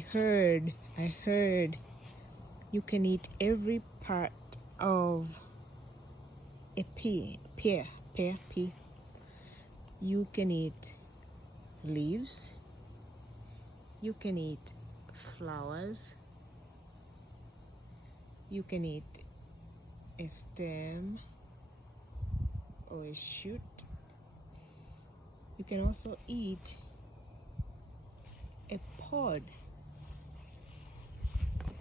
heard you can eat every part of a pear. You can eat leaves, you can eat flowers, you can eat a stem or a shoot. You can also eat a pod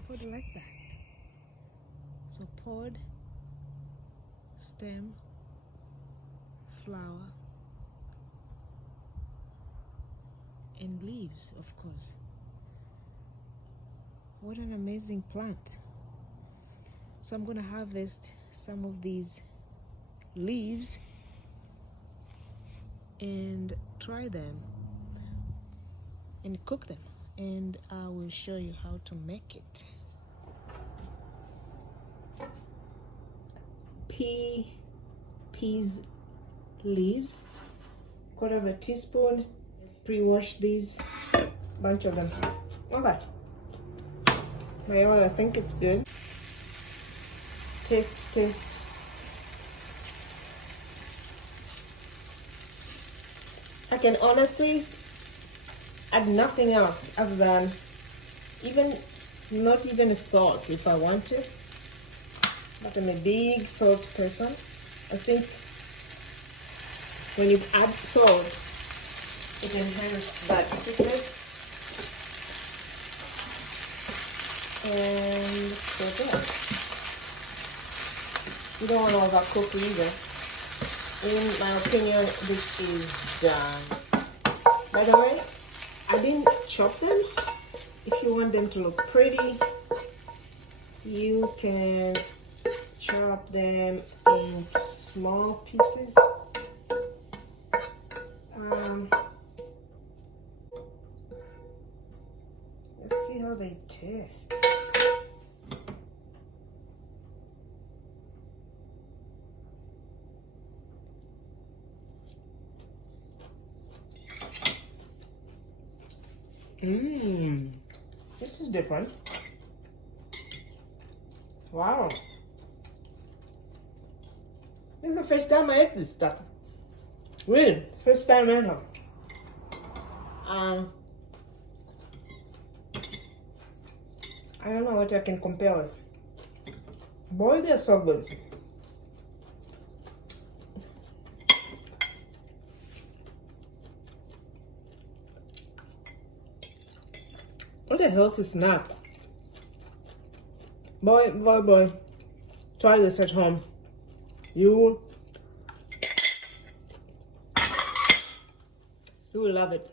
like that. So pod, stem, flower, and leaves, of course. What an amazing plant. So I'm going to harvest some of these leaves and try them and cook them, and I will show you how to make it. Peas leaves, 1/4 teaspoon. Pre-wash these, bunch of them. Okay, my oil, I think it's good. Taste. I can honestly add nothing else other than not even salt if I want to, but I'm a big salt person. I think when you add salt, it enhances that sweetness. And so there. You don't want to overcook either. In my opinion, this is done. By the way, I didn't chop them. If you want them to look pretty, you can chop them into small pieces. Let's see how they taste. This is different. Wow. This is the first time I ate this stuff. Really, first time ever. I don't know what I can compare with. Boy, they're so good. What a healthy snack. Boy. Try this at home. You will love it.